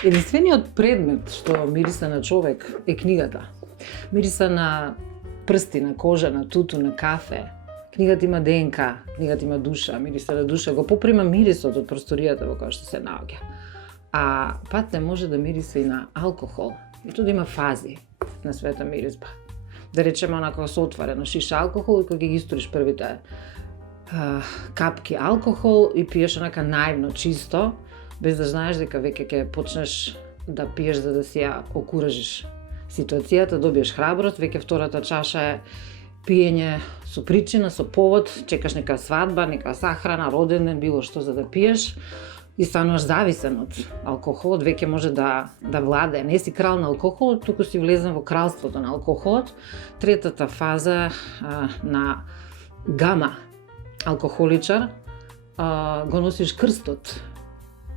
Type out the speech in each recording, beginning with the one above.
Единствениот предмет што мириса на човек е книгата. Мириса на прсти, на кожа, на туту, на кафе. Книгата има ДНК, книгата има душа, мириса на душа, го поприма мирисот од просторијата во која што се наоѓа. А патне може да мириса и на алкохол. И тоа да има фази на својата миризба. Да речеме онако со отворена шиша алкохол и кога ги историш првите капки алкохол и пиеш онака наивно, чисто, без да знаеш дека веќе ќе почнеш да пиеш за да си ја окуражиш ситуацијата, добиеш храброст, веќе втората чаша е пиење со причина, со повод, чекаш нека свадба, нека сахрана, роденден, било што за да пиеш и стануваш зависен од алкохолот, веќе може да владее. Не си крал на алкохолот, туку си влезен во кралството на алкохолот. Третата фаза на гама алкохоличар, го носиш крстот,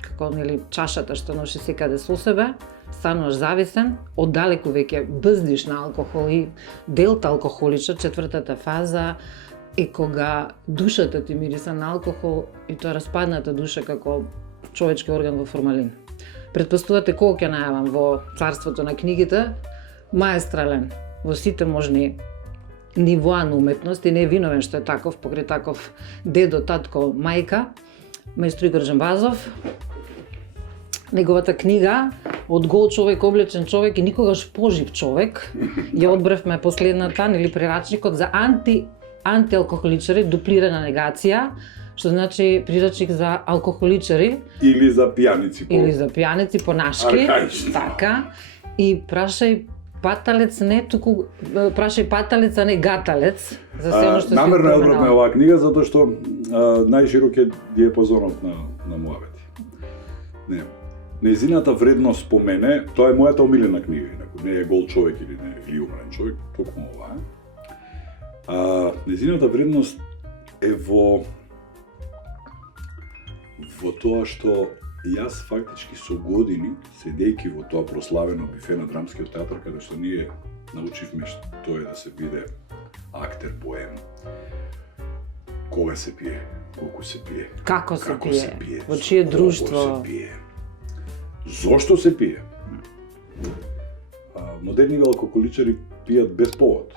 како нели чашата што носи секаде со себе, стануваш зависен, оддалеку веќе бздиш на алкохол и делта алкохоличар. Четвртата фаза е кога душата ти мириса на алкохол и тоа распадната душа како човечки орган во формалин. Предпоставувате колку ќе најавам во царството на книгите, маестрален во сите можни нивоа на уметност и не е виновен што е таков, покрај таков дедо, татко, мајка, маестро Игор Джамбазов. Неговата книга Од гол човек, облечен човек и никогаш пожив човек, ја одбревме последната, нели прирачникот за антиалкохоличари, дуплирана негација, што значи прирачник за алкохоличари или за пијаници по нашки, архаично. така. И прашај паталец не туку прашај паталец, а не гаталец за се оно што се намерно ја одбравме оваа книга затоа што најширок е диапазонот на муавети. Нејзината вредност по мене, тоа е мојата омилена книга, инаку не е гол човек или не или умрен човек, токму ова. Нејзината вредност е во тоа што јас фактички со години, седејќи во тоа прославено бифе на Драмскиот театар, каде што ние научивме што е да се биде актер, поем, кога се пие, колку се пие, како се пие, во со чие кого друштво се пие, зошто се пие. Модерни алкохоличари пијат без повод,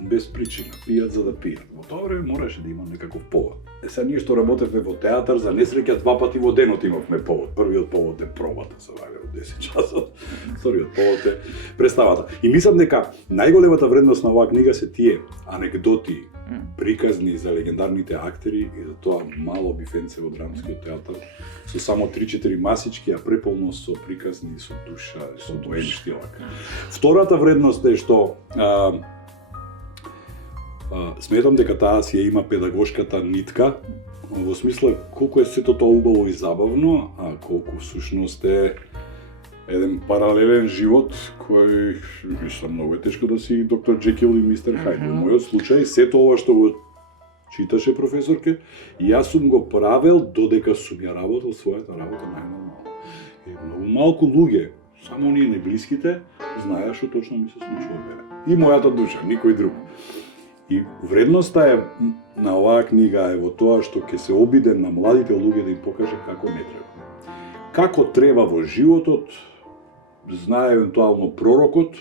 без причина, пијат за да пијат. Во тоа време мораше да има некаков повод. Сега ние што работевме во театар, за несреќа 2 пати во денот имавме повод. Првиот повод е пробата, се вага од 10 часот. Вториот повод е представата. И мислам дека најголемата вредност на оваа книга се тие анегдоти, приказни за легендарните актери и за тоа мало бифенце во Драмскиот театар со само 3-4 масички, а преполно со приказни, со душа, со поем штилак. Втората вредност е што сметам дека таа си ја има педагошката нитка, во смисла колку е сето тоа убаво и забавно, а колку всушност е еден паралелен живот кој мислам многу е тешко да си доктор Джекил и мистер Хайд. Во мојот случај сето ова што го читаше професорке, јас сум го правел додека сум ја работел својата работа најнормално. И многу малку луѓе, само оние најблиските, знаеа што точно ми се случува мене. И мојата душа, никој друг. И вредноста е на оваа книга е во тоа што ќе се обидем на младите луѓе да им покаже како не треба. Како треба во животот, знае евентуално пророкот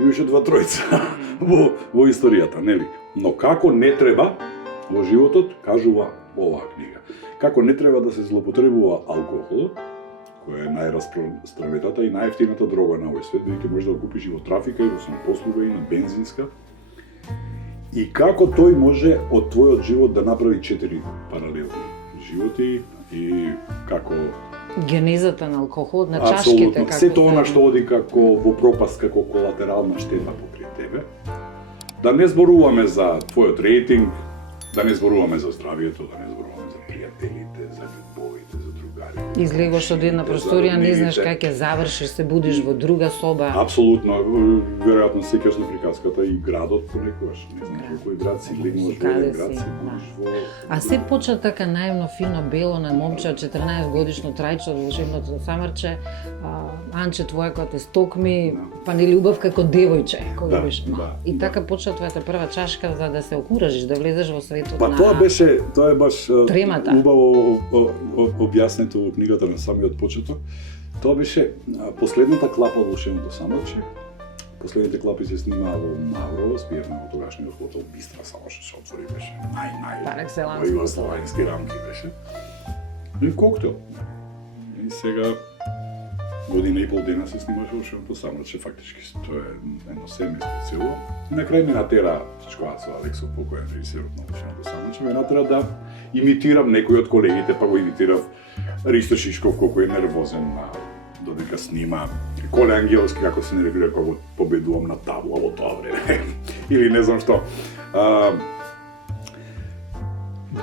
и уште 2-3 во историјата, нели? Но како не треба во животот, кажува оваа книга. Како не треба да се злоупотребува алкохолот, која е најраспространетата и најевтината дрога на овој свет, бидејќи можеш да го купиш и во трафика, и во самопослуга, и на бензинска. И како тој може од твојот живот да направи 4 паралелни животи и како генезата на алкохолот, на чашките, како сето она што оди како во пропаст, како колатерална штета покрај тебе. Да не зборуваме за твојот рейтинг, да не зборуваме за здравието, да не зборуваме за пријателите, за љубовите, за другарите. Излегуваш од една просторија, не знаеш кај ќе завршиш, се будиш во друга соба. Апсолутно, веројатно сеќаш на приказката и градот понекогаш, не знаеш во кој град си, легнуваш во еден град, си будиш во... А се почна така наивно, фино, бело на момче од 14 годишно трајче од волшебното самарче, Анче твоја која те стокми, па не љубов како девојче, кога беше мал. И така почна твојата прва чашка за да се окуражиш, да влезеш во светот на... Па тоа е баш тремата. Убаво објаснето во книгата книгата на самиот почеток. Тоа беше последната клапа од Волшебното самоче. Последните клапи се снимаа во Маврово, спиевме во тогашниот хотел Бистра, само што се отвори, беше Пар екселанс. во југословенски рамки беше. И коктел. И сега година и пол дена се снимаше Волшебното самоче, фактички тоа е едно семејство цело. И на крај ме натера Чичковац, Алексов, покојен режисерот на Волшебното самоче, ме натера да имитирам некој од колегите, па го имитирав Ристо Шишков колку е нервозен додека снима, Коле Ангелски како се нервира кога победувам на табла во тоа време. Или не знам што.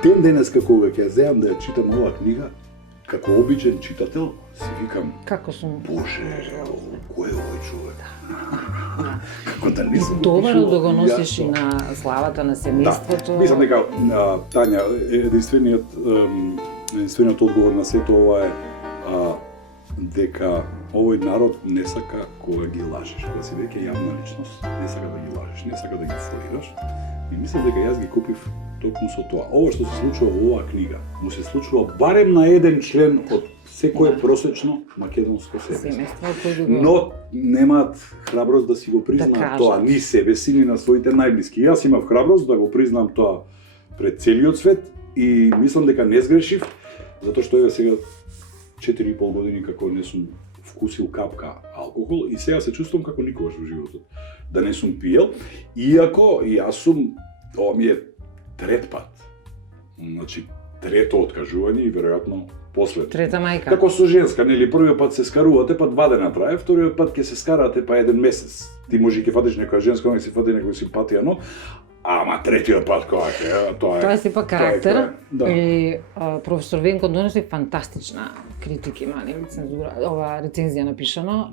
Ден денеска кога ќе земам да ја читам оваа книга, како обичен читател, си викам, Како сум... Боже, кој е овој човек? Како да не сум Добро да го пишувал, носиш и јасно. на славата на семејството. Да, мислам дека Тања, единствениот одговор на сето ова е дека овој народ не сака кога ги лажеш, кога си веќе јавна личност, не сака да ги лажеш, не сака да ги фолираш. И мислам дека јас ги купив токму со тоа. Ова што се случува во оваа книга, му се случува барем на еден член од секое просечно македонско семејство. Семејство кој го... Но немаат храброст да си го Да признаат кажат. тоа, ни себе си, ни на своите најблиски. Јас имав храброст да го признам тоа пред целиот свет и мислам дека не сгрешив, затоа што еве сега 4,5 години како не сум вкусил капка алкохол и сега се чувствувам како никогаш во животот да не сум пиел, иако јас сум, ова ми е трет пат. Значи, трето откажување и веројатно последно. Трета мајка. Како со женска, нели, првиот пат се скарувате, па 2 дена трае, вториот пат ќе се скарате, па 1 месец. Ти може ќе фатиш некоја женска, онај си фати некоја симпатија, но ама третиот пат кога ќе, тоа е. Тоа е сепак карактер. Да. И професор Венко донесе фантастична критика, има нели цензура, ова рецензија напишано,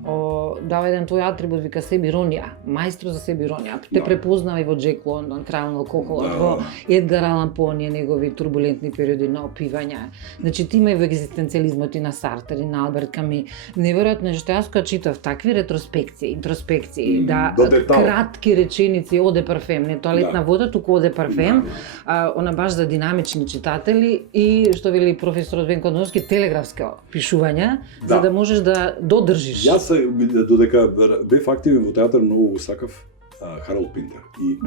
дава еден тој атрибут вика себиронија, мајстор за себиронија. Те Да. препознава и во Джек Лондон, крајот на алкохолот, Да. во Едгар Алан По, оние негови турбулентни периоди на опивање. Значи ти има и во екзистенцијализмот и на Сартер и на Алберт Ками. Неверојатно е што јас кога читав такви ретроспекции, интроспекции, да до детал. кратки реченици оде парфем, не тоалетна Да. вода, туку оде парфем, она баш за динамични читатели и што вели професорот Венко Доновски, телеграфско пишување, за да можеш да додржиш. Јас додека бев активен во театар, многу го сакав Харалд Пинтер и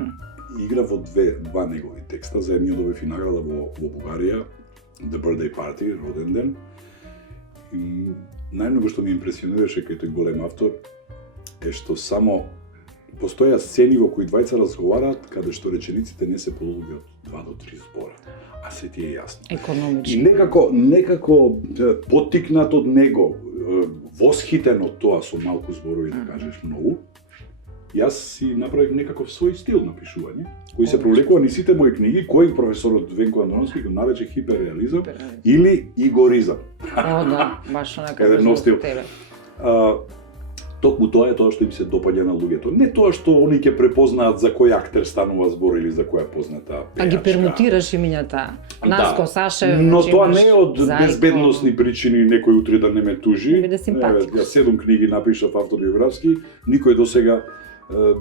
игра во два негови текста. За едниот добив и награда во Бугарија, The Birthday Party, роден ден. И најмногу што ми импресионираше кај тој голем автор е што само постоја сцени во кои двајца разговараат каде што речениците не се подолги од 2 до 3 збора, а се ти е јасно. И Економично. некако поттикнат од него, восхитен од тоа со малку зборови да кажеш многу, јас си направив некаков свој стил на пишување, кој се провлекува ни сите мои книги, кој професорот Венко Андоновски го нарече хиперреализам или игоризам. О, да, баш онака Еден нов стил. тебе. Токму тоа е тоа што им се допаѓа на луѓето. Не тоа што они ќе препознаат за кој актер станува збор или за која позната пејачка. А ги пермутираш имињата. Наско, Саше, Но значи, тоа имаш не е од Зајко. безбедносни причини некој утре да не ме тужи. Да симпатикус. Јас 7 книги напишав автобиографски, никој до сега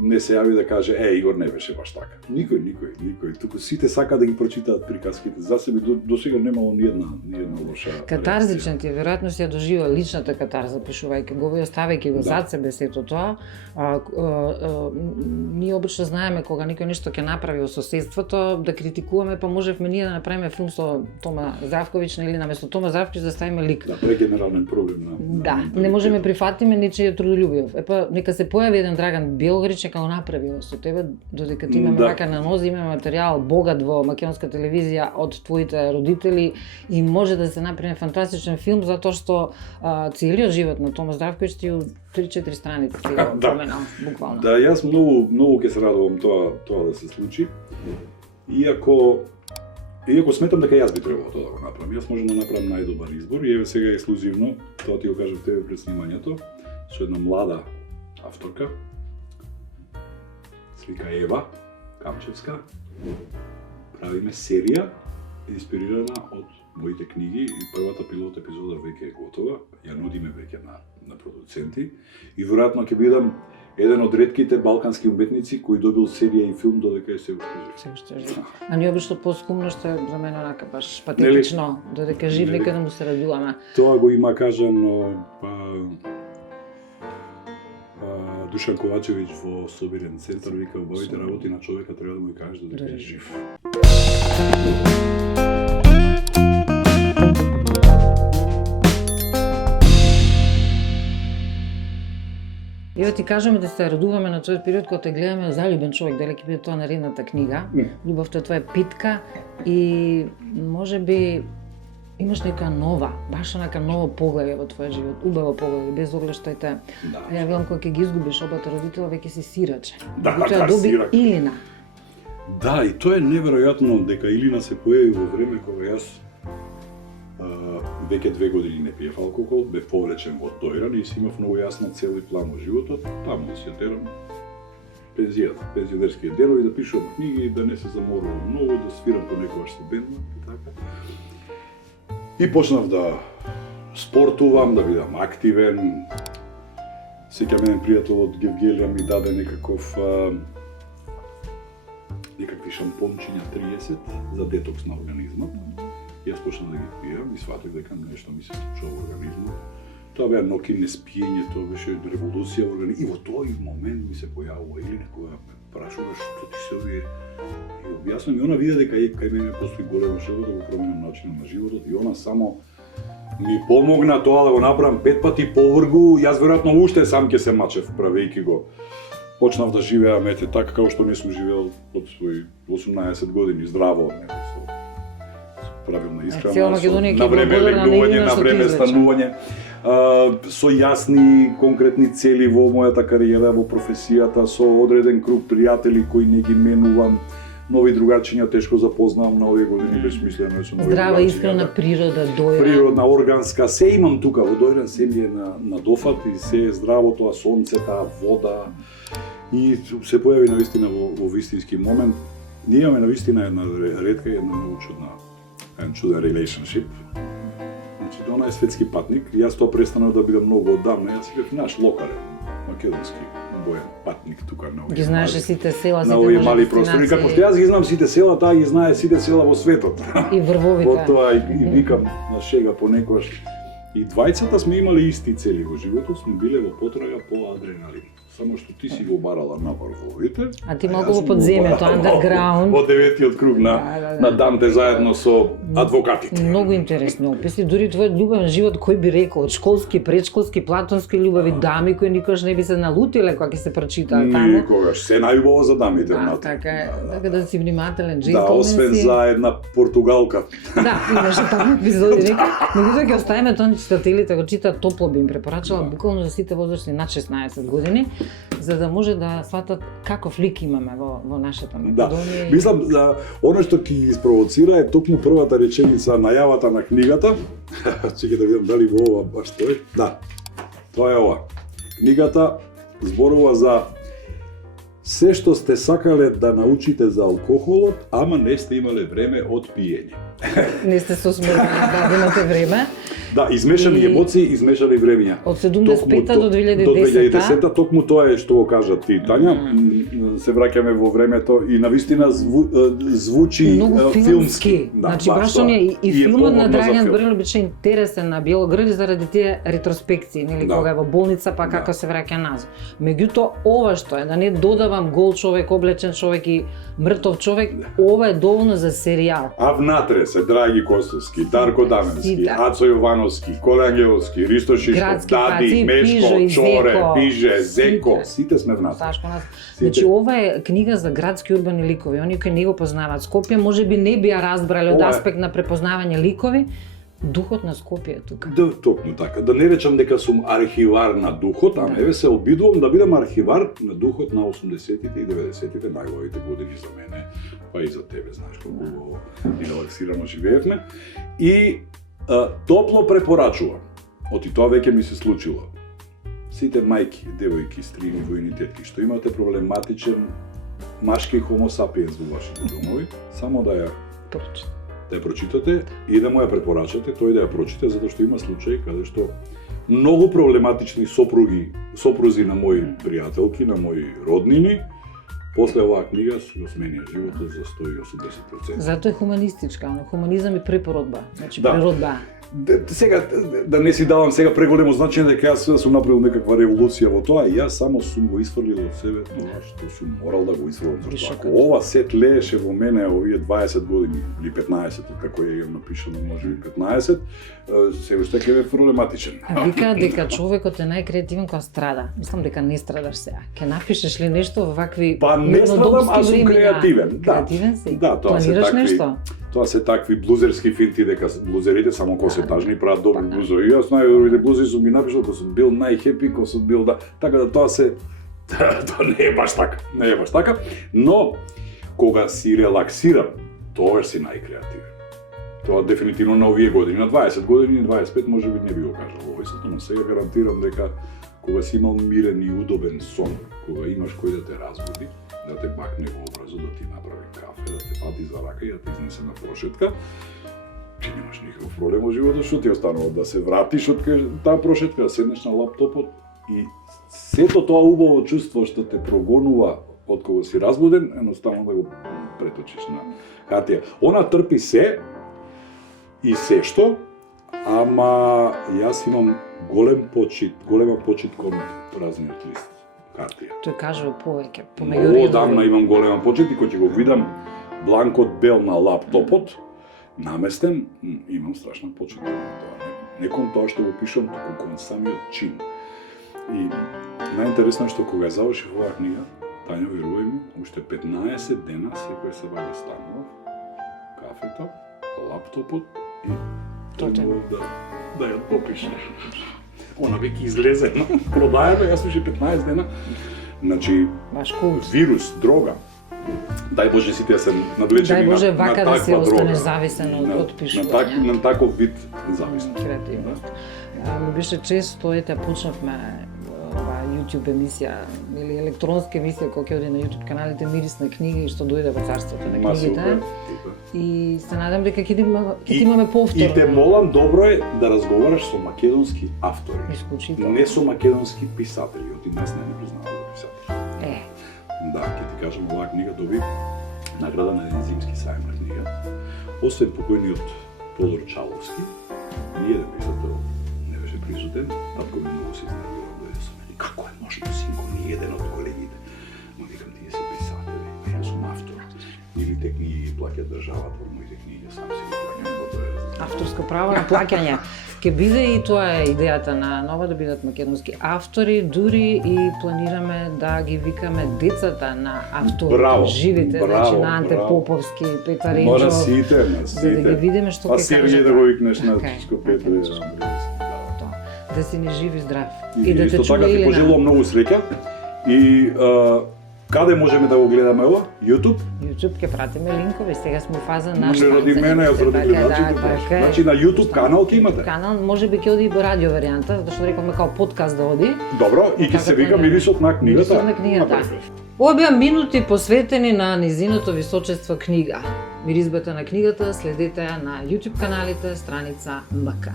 не се јави да каже Игор не беше баш така. Никој. Туку сите сака да ги прочитаат приказките. За себе до сега немало ни една лоша. Катарзичен ти е, веројатно си ја доживува личната катарза пишувајќи го, оставајќи го зад себе сето тоа. Ние обично знаеме кога некој нешто ќе направи во соседството, да критикуваме, па можевме ние да направиме филм со Тома Здравковиќ или наместо Тома Здравковиќ да ставиме лик. Да, прегенерален проблем на Да, не можеме прифатиме нечиј трудолюбив. Епа, нека се појави еден Драган Белогрич, нека го направи со тебе, додека ти имаме рака на нозе, имаме материјал богат во македонска телевизија од твоите родители и може да се направи фантастичен филм затоа што целиот живот на Тома Здравковиќ ти 3-4 страници ти го поменал, буквално. Да, јас многу ќе се радувам тоа да се случи. Иако сметам дека јас би требало тоа да го направам. Јас можам да направам најдобар избор и еве сега ексклузивно, тоа ти го кажав тебе пред снимањето, со една млада авторка, слика Ева Камчевска, правиме серија инспирирана од моите книги и првата пилот епизода веќе е готова, ја нудиме веќе на продуценти и веројатно ќе бидам еден од ретките балкански уметници кој добил серија и филм додека е се уште жив. Се уште жив. А ние обично поскумно што е за мене онака баш патетично, додека жив некаде му се радуваме. Тоа го има кажано Душан Ковачевиќ во Собирен центар, вика, убавите работи на човека треба да му ги кажеш додека е жив. Ева ти кажеме да се радуваме на тој период кога те гледаме залюбен човек, дали ќе биде тоа наредната книга. Љубовта е твоја питка и можеби имаш нека нова, баш онака ново поглавје во твојот живот, убаво поглавје, без оглед што те. Ја велам кога ќе ги изгубиш обата родитела, веќе си сираче. Тоа доби сирак. Илина. Да, и тоа е неверојатно дека Илина се појави во време кога јас веќе 2 години не пиев алкохол, бев повлечен во Тојран и си имав многу јасна цел и план во животот, таму да си терам пензијата, пензионерските денови, да пишувам книги, да не се заморувам многу, да свирам понекогаш со бендот и така. И почнав да спортувам, да бидам активен. Сеќавам еден пријател од Гевгелија ми даде некакви шампончиња 30 за детокс на организмот. Јас почнав да ги пијам и сватив дека нешто ми се случува во организмот. Тоа беа ноки неспиење, тоа беше револуција во организмот. И во тој момент ми се појавува Илина кога ме прашуваш што ти се овие. И објаснам и она виде дека кај мене постои голема желба да го променам начинот на животот и она само ми помогна тоа да го направам 5 пати повргу. Јас веројатно уште сам ќе се мачев правејќи го. Почнав да живеам ете така како што не сум живеел од свој 18 години здраво, со правилна исхрана, на време легнување, на време станување, со јасни конкретни цели во мојата кариера, во професијата, со одреден круг пријатели кои не ги менувам, нови другарчиња тешко запознавам на овие години, безсмислено со нови здрава искрена природа, Дојран. Природна, органска, се имам тука во Дојран, се ми е на дофат и се е здраво тоа, сонцета, вода. И се појави навистина во вистински момент. Ние имаме навистина една ретка и една многу чудна, еден чуден relationship. Значи, она е светски патник. Јас тоа престанав да бидам многу оддавна. Јас бев наш локален, македонски боен патник тука на овие. Ги знаеше сите села, сите на овие мали простори. Како што јас ги знам сите села, таа ги знае сите села во светот. И врвовите. Потоа и викам на шега понекогаш. И двајцата сме имали исти цели во животот, сме биле во потрага по адреналин. Само што ти си го барала на врвовите. А ти малку во подземјето, underground. Во 9-тиот круг на Данте заедно со адвокатите. Многу интересни описи, дури твојот љубавен живот, кој би рекол, од школски, предшколски, платонски љубави, дами кои никош не би се налутиле кога ќе се прочитаат таму. Никогаш, се најубаво за дамите. Така да си внимателен, да, освен за една португалка. Да, имаше таму епизоди, меѓутоа ќе оставиме тоа читателите, го читаат топло, би им препорачала буквално за сите возрастни над 16 години, за да може да сватат каков лик имаме во нашата Македонија. Да, мислам, она што ќе ги спровоцира е токму првата реченица најавата на книгата. Чекај да видам дали во ова баш стои. Да, тоа е ова. Книгата зборува за се што сте сакале да научите за алкохолот, ама не сте имале време од пиење. Не сте се осмелени да имате време. Да, измешани емоции, измешани времиња. Од 75-та до 2010-та. До 2010-та, токму тоа е што го кажа ти, Тања. Се враќаме во времето и навистина звучи многу филмски. Да, значи баш оние и филмот на Драган Брило беше интересен на Белоград заради тие ретроспекции, нели, кога е во болница па како се враќа назад. Меѓутоа ова што е, да не додавам гол човек, облечен човек и мртов човек, ова е доволно за серијал. А внатре се Драги Костовски, Дарко Даменски, Ацо Јовановски, Коле Ангеловски, Ристо Шишков, Дади, Мешко, Чоре, Пиже, Зеко, сите сме внатре. Значи ова е книга за градски урбани ликови. Они кои не го познаваат Скопје, можеби не би ја разбрале од аспект на препознавање ликови. Духот на Скопје е тука. Да, токму така. Да не речам дека сум архивар на духот, ама еве се обидувам да бидам архивар на духот на 80-тите и 90-тите, најубавите години за мене, па и за тебе, знаеш колку и релаксирано живеевме. И топло препорачувам. Оти тоа веќе ми се случило. Сите мајки, девојки, стрини, војни тетки, што имате проблематичен машки хомо сапиенс во вашите домови, само да ја прочитате и да му ја препорачате, тој да ја прочите, затоа што има случаи каде што многу проблематични сопрузи на мои пријателки, на мои роднини, после оваа книга го сменија животот за 180%. Затоа е хуманистичка, хуманизам и препородба, значи Да. природба. Сега, да не си давам сега преголемо значење дека јас сум направил некаква револуција во тоа, и јас само сум го исфрлил од себе тоа што сум морал да го исфрлам, зашто ако ова се тлееше во мене овие 20 години или 15, како ја имам напишано, можеби 15, се уште ќе бе проблематичен. Вика дека човекот е најкреативен кога страда. Мислам дека не страдаш сега. Ке напишеш ли нешто во вакви Па не страдам, а сум креативен. Да. Креативен си? Да, тоа се Планираш такви. нешто? Тоа се такви блузерски финти дека блузерите само кога се тажни прават добри блузови. Јас најдобрите блузи сум ги напишал кога сум бил најхепи, кога сум бил така да тоа се тоа не е баш така. Не е баш така, но кога си релаксирам, тогаш си најкреативен. Тоа дефинитивно на овие години, на 20 години, 25 можеби не би го кажал овој сето, но сега гарантирам дека кога си имал мирен и удобен сон, кога имаш кој да те разбуди, да те бакне во образот, да ти направи кафе, да те фати за рака и да те изнесе на прошетка, ти немаш никаков проблем во животот, што ти останува да се вратиш од таа прошетка, да седнеш на лаптопот и сето тоа убаво чувство што те прогонува од кога си разбуден, едноставно да го преточиш на хартија. Она трпи се и се што, ама јас имам голема почит кон празниот лист хартија. Тој кажува повеќе, Многу одамна имам голема почит и кога ќе го видам бланкот бел на лаптопот, наместен, имам страшна почит кон тоа. Не кон тоа што го пишам, туку кон самиот чин. И најинтересно е што кога завршив оваа книга, Тања, верувај ми, уште 15 дена секој сабајле станував, кафето, лаптопот и требував да ја попишам. Она веќе излезе, продајаме, јас уште 15 дена. Значи, баш кул. вирус, дрога. Дај Боже сите да се надвлечени Дај Боже на вака да си таква дрога. останеш зависен од пишување. На таков вид зависен. Креативност. Ми беше често, ете, почнавме оваа YouTube емисија или електронска емисија која ќе оди на YouTube каналите Мирис на книги, што дојде во царството на книгите. И се надам дека ќе имаме повторно. И те молам, добро е да разговараш со македонски автори. Исклучително. Не со македонски писатели, оти нас не признаваат за писатели. Да, ќе ти кажам, оваа книга доби награда на еден зимски сајм на книга. Освен покојниот Тодор Чаловски, ниеден писател не беше присутен, татко ми многу се изнервирал да дојде со мене. Како е можно, синко, ниеден од колегите? Но викам, тие се писатели, јас сум автор. Или те книги ги плаќа државата, моите книги сам си ги плаќам. Авторско право на плаќање. Ке биде и тоа е идејата на нова да бидат македонски автори, дури и планираме да ги викаме децата на автори, живите, значи на Анте Поповски, Петар Енчов. Мора сите, да ги видиме што ќе кажат. Сергеј да го викнеш на Чичко Петар. Да си ни жив и здрав. И да те чуе така ти пожелувам многу среќа. И каде можеме да го гледаме ова? YouTube? YouTube ќе пратиме линкови, сега сме у фаза на Не ради мене, јас ради гледачите. Значи на YouTube канал ќе имате? Канал, можеби ќе оди и радио варијанта, затоа што рекоме као подкаст да оди. Добро, и ќе се вика Мирисот на книгата. Мирисот на книгата. Ова беа минути посветени на низиното височество книга. Миризбата на книгата следете ја на YouTube каналите, страница МК.